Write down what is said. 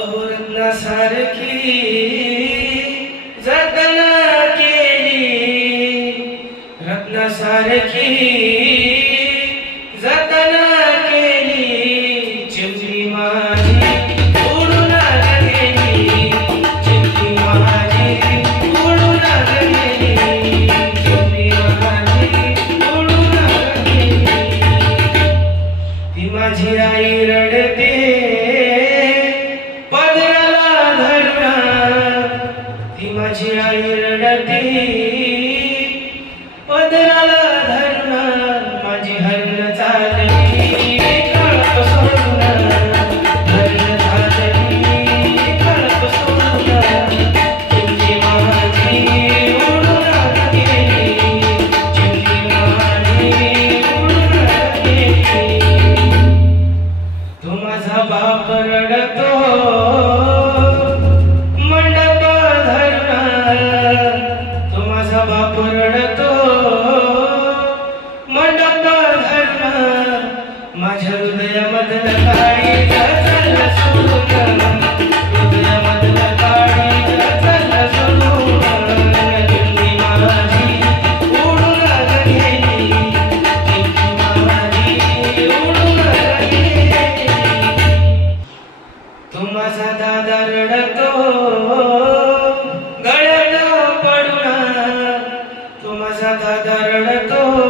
अहो रत्नासारखी जतन केली रत्नासारखी माझी आई रडती. पदराला धरणार माझी हरण चालली तो माझा बाप रडतो. माझ्या हृदयामधलं काळी चाललं सोडून हृदयामधलं काळी चाललं सोडून चिमणी माझी उडून गेली माझी उडून गेली तू दादा रडतो गळ्यात पडून. दादा रडतो